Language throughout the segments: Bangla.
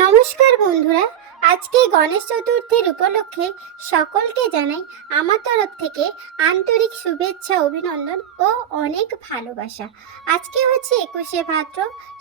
নমস্কার বন্ধুরা, আজকে গণেশ চতুর্থীর উপলক্ষে সকলকে জানাই আমার তরফ থেকে আন্তরিক শুভেচ্ছা, অভিনন্দন ও অনেক ভালোবাসা। আজকে হচ্ছে 21শে ভাদ্র,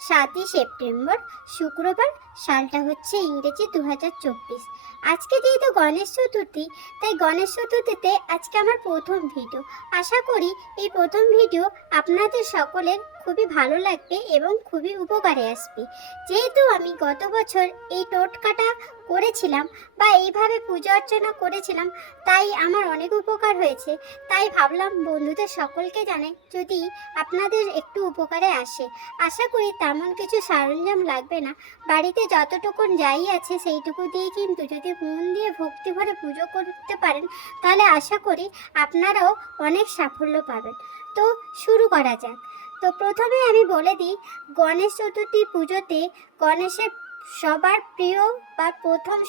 7ই সেপ্টেম্বর, শুক্রবার। সালটা হচ্ছে ইংরেজি 2024। আজকে যেহেতু গণেশ চতুর্থী, তাই গণেশ চতুর্থীতে আজকে আমার প্রথম ভিডিও। আশা করি এই প্রথম ভিডিও আপনাদের সকলের খুবই ভালো লাগবে এবং খুবই উপকারে আসবে। যেহেতু আমি গত বছর এই টোটকাটা করেছিলাম বা এইভাবে পুজো অর্চনা করেছিলাম, তাই আমার অনেক উপকার হয়েছে। তাই ভাবলাম বন্ধুদের সকলকে জানাই, যদি আপনাদের একটু উপকারে আসে। আশা করি তেমন কিছু সরঞ্জাম লাগবে না, বাড়িতে যতটুকুন যাই আছে সেইটুকু দিয়ে কিন্তু যদি মন দিয়ে ভক্তি ভরে পুজো করতে পারেন, তাহলে আশা করি আপনারাও অনেক সাফল্য পাবেন। তো শুরু করা যাক। তো প্রথমে আমি বলে দিই, গণেশ চতুর্থী পুজোতে গণেশের সবার প্রিয় বা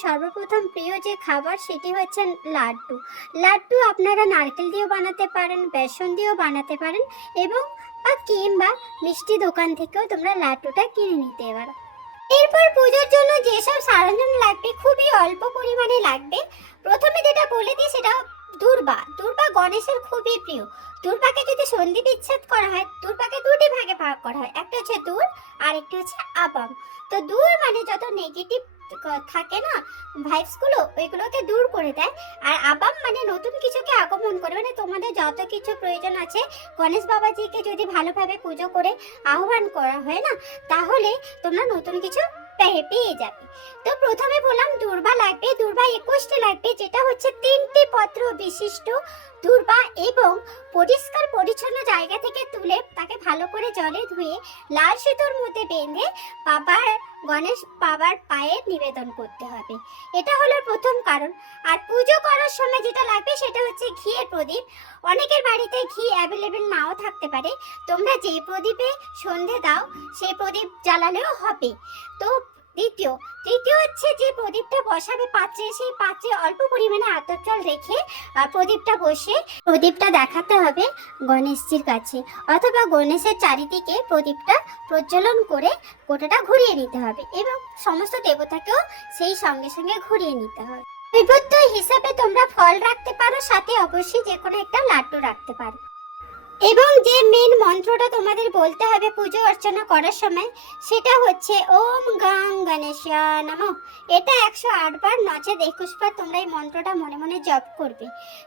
সর্বপ্রথম প্রিয় যে খাবার সেটি হচ্ছে লাড্ডু। লাড্ডু আপনারা নারকেল দিয়েও বানাতে পারেন, বেসন দিয়েও বানাতে পারেন, এবং কিংবা মিষ্টি দোকান থেকেও তোমরা লাড্ডুটা কিনে নিতে পারো। এরপর পুজোর জন্য যেসব সরঞ্জাম লাগবে খুবই অল্প পরিমাণে লাগবে। প্রথমে যেটা বলে দিই সেটা দূর্বা। দূর্বা গণেশের খুবই প্রিয়। দূর্বাকে যদি সন্ধি বিচ্ছেদ করা হয়, দূর্বাকে দুটি ভাগে ভাগ করা হয়, একটা হচ্ছে দূর আর একটি হচ্ছে আবাম। তো দূর মানে যত নেগেটিভ থাকে না ভাইবসগুলো, ওইগুলোকে দূর করে দেয়। আর আবাম মানে নতুন কিছুকে আগমন করে, মানে তোমাদের যত কিছু প্রয়োজন আছে গণেশ বাবাজিকে যদি ভালোভাবে পুজো করে আহ্বান করা হয় না, তাহলে তোমরা নতুন কিছু পেয়ে যাবে। তো প্রথমে বললাম দূর্বা লাগবে। দূর্বা 21টি লাগবে, যেটা হচ্ছে 3টি পত্র বিশিষ্ট দূর্বা, এবং পরিষ্কার পরিচ্ছন্ন জায়গা থেকে তুলে তাকে ভালো করে জলে ধুয়ে লাল সুতোর মধ্যে বেঁধে গণেশ বাবার পায়ে নিবেদন করতে হবে। এটা হলো প্রথম কারণ। আর পুজো করার সময় যেটা লাগবে সেটা হচ্ছে ঘিয়ের প্রদীপ। অনেকের বাড়িতে ঘি অ্যাভেলেবেল নাও থাকতে পারে, তোমরা যে প্রদীপে সন্ধে দাও সেই প্রদীপ জ্বালালেও হবে। তো তৃতীয় হচ্ছে যে প্রদীপটা বসাবে পাত্রে, সেই পাত্রে অল্প পরিমাণে আতপ জল রেখে প্রদীপটা বসে প্রদীপটা দেখাতে হবে গণেশজির কাছে, অথবা গণেশের চারিদিকে প্রদীপটা প্রজ্বলন করে গোটাটা ঘুরিয়ে নিতে হবে, এবং সমস্ত দেবতাকেও সেই সঙ্গে সঙ্গে ঘুরিয়ে নিতে হবে। নৈবেদ্য হিসাবে তোমরা ফল রাখতে পারো, সাথে অবশ্যই যে কোনো একটা লাড্ডু রাখতে পারো। এবং যে মেন মন্ত্রটা তোমাদের বলতে হবে পুজো অর্চনা করার সময়, সেটা হচ্ছে ওম গাং গণেশায় নমঃ। এটা 108 বার নচেত 21 বার তোমরা এই মন্ত্রটা মনে মনে জপ করবে।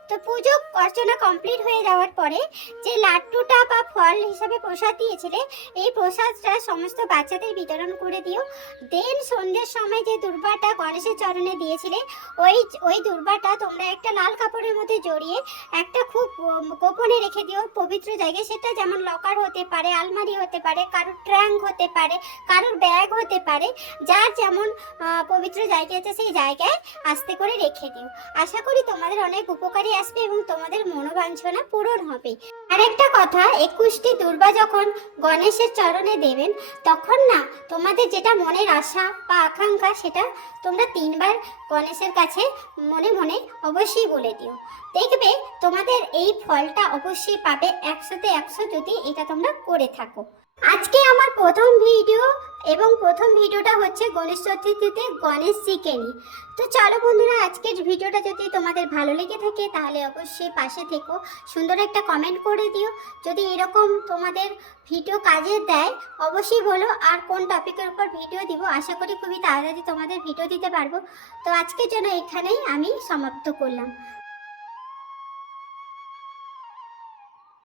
তো পুজো অর্চনা কমপ্লিট হয়ে যাওয়ার পরে যে লাড্ডুটা বা ফল হিসাবে প্রসাদ দিয়েছিলে, এই প্রসাদটা সমস্ত বাচ্চাদের বিতরণ করে দিও। দেন সন্ধ্যের সময় যে দুর্বাটা গণেশের চরণে দিয়েছিলে, ওই দুর্বাটা তোমরা একটা লাল কাপড়ের মধ্যে জড়িয়ে একটা খুব গোপনে রেখে দিও পবিত্র জায়গায়। সেটা যেমন লকার হতে পারে, আলমারি হতে পারে, কারোর ট্রাঙ্ক হতে পারে, কারোর ব্যাগ হতে পারে, যার যেমন পবিত্র জায়গা আছে সেই জায়গায় আস্তে করে রেখে দিও। আশা করি তোমাদের অনেক উপকারী আসবে এবং তোমাদের মনোবাঞ্ছনা পূরণ হবে। আরেকটা কথা, 21টি দুর্বা যখন গণেশের চরণে দেবেন, তখন না তোমাদের যেটা মনের আশা বা আকাঙ্ক্ষা সেটা তোমরা 3বার গণেশের কাছে মনে মনে অবশ্যই বলে দিও। দেখবে তোমাদের এই ফলটা অবশ্যই পাবে 100তে 100, যদি এটা তোমরা করে থাকো। আজকে আমার প্রথম ভিডিও, এবং প্রথম ভিডিওটা হচ্ছে গণেশ চতুর্থীতে গণেশজিকে নিয়ে। তো চলো বন্ধুরা, আজকের ভিডিওটা যদি তোমাদের ভালো লেগে থাকে তাহলে অবশ্যই পাশে থেকো, সুন্দর একটা কমেন্ট করে দিও। যদি এরকম তোমাদের ভিডিও কাজে দেয় অবশ্যই বলো, আর কোন টপিকের উপর ভিডিও দিব। আশা করি খুবই তাড়াতাড়ি তোমাদের ভিডিও দিতে পারবো। তো আজকের জন্য এখানেই আমি সমাপ্ত করলাম।